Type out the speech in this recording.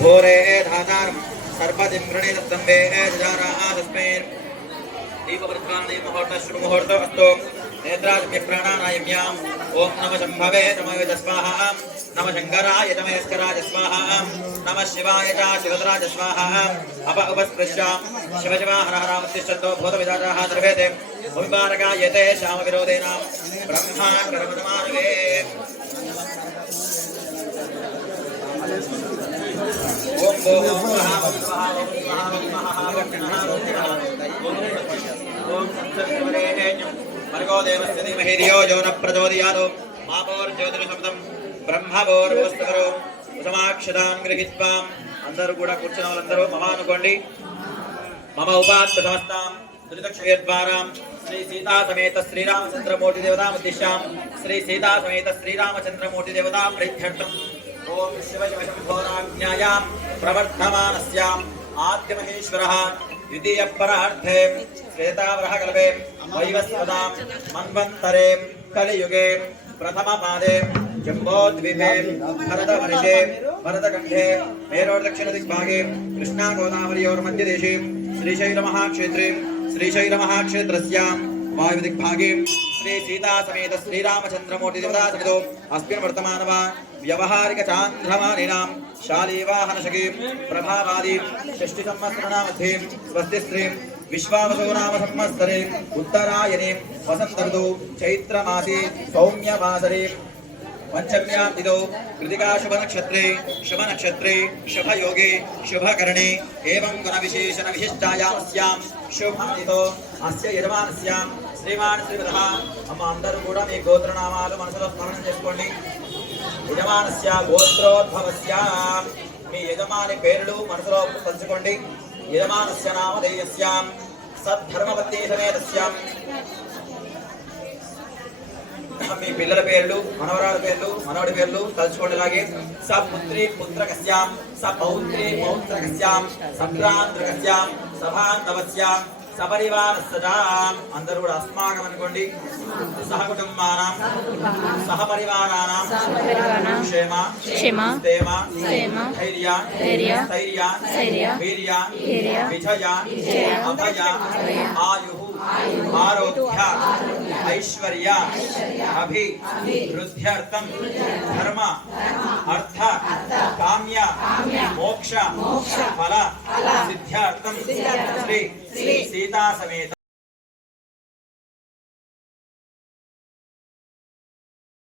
भोरे धातार सर्पदिं गृणीतस्तम्भे जजारा आदस्मेन् दीपवृत्राणि मुहूर्त शुभमुहूर्त अस्तु नेत्रादिभ्य प्राणानायम्याम् ओम नमः शम्भवे तमवे स्वाहा नमः शंकराय तमयस्कराय स्वाहा नमः शिवाय च शिवतराय स्वाहा अप उपस्पृश्यां शिव शिव हर हर उत्तिष्ठन्तो भूतविदाताः द्रवेते भूमिपारकायते श्यामविरोधेन ब्रह्माण्डरमदमानवे ओम भो ओम भर्गो देवस्य धीमहि धियो यो न प्रचोदयात् मापोर्ज्योतिषशब्दं ब्रह्मभोर्वस्तकरो समाक्षतां गृहीत्वा అందరూ కూడా కూర్చున్న వాళ్ళందరూ మమ అనుకోండి మమ ఉపాత్త సమస్తాం దురితక్షయద్వారాం శ్రీ సీతా సమేత శ్రీరామచంద్రమూర్తి దేవతాం ఉద్దిశ్యాం శ్రీ సీతా సమేత శ్రీరామచంద్రమూర్తి దేవతాం ప్రీత్యర్థం ఓం శివ శివ శంభోరాజ్ఞాయాం ప్రవర్ధమానస్యాం ఆద్యమహేశ్వరः द्वितीय परार्थे श्वेतावरः कल्पे वैवस्वतां मन्वन्तरे कलियुगे प्रथम पादे जम्बोद्वीपे भरतवर्षे भरतकण्ठे मेरोर्दक्षिणदिग्भागे कृष्णागोदावर्योर्मध्यदेशे श्रीशैलमहाक्षेत्रे श्रीशैलमहाक्षेत्रस्यां वायुदिग्भागे श्री सीता समेत श्रीरामचंद्रमूर्ति देवता समेतो अस्मिन् वर्तमानवा व्यवहारिक चांद्रमानिनां शालीवाहनशकी प्रभावादी षष्टि संवत्सरामध्ये स्वस्ति श्री विश्वावसो नाम संवत्सरे उत्तरायणे वसंत ऋतौ चैत्रमासे सौम्यवासरे पंचम्यां तिथौ कृतिका शुभ नक्षत्रे शुभयोगे शुभकरणे एवं गुणविशेषण विशिष्टायां शुभतिथौ अस्य यजमानस्यां श्रीमान् श्रीवतः अम्म अंदरू कूडा मी गोत्रनामालु मनसुलो स्मरणं चेसुकोंडि यजमानस्य गोत्रोद्भवस्य मी यजमानि पेरुलु मनसुलो तलुचुकोंडि यजमानस्य नामधेयस्य सद्धर्मपत्नी समेतस्य మీ పిల్లల పేర్లు మనవరాల పేర్లు మనవడి పేర్లు తలుచుకోండి. అలాగే సపుత్రి పుత్రకస్యాం సపౌత్రి పౌత్రకస్యాం సంక్రాంతకస్యాం సభాంతవస్యాం సపరివారస్యాం అందరూ కూడా అస్మాకం అనుకోండి. సహకుటుంబానాం సహపరివారానాం క్షేమ క్షేమ ధైర్య స్థైర్య వీర్య విజయ అభయ ఆయు आरोग्य ऐश्वर्य अभिवृद्ध्यर्थं धर्म अर्थ काम्य मोक्ष फल सिद्ध्यर्थं श्री सीता समेत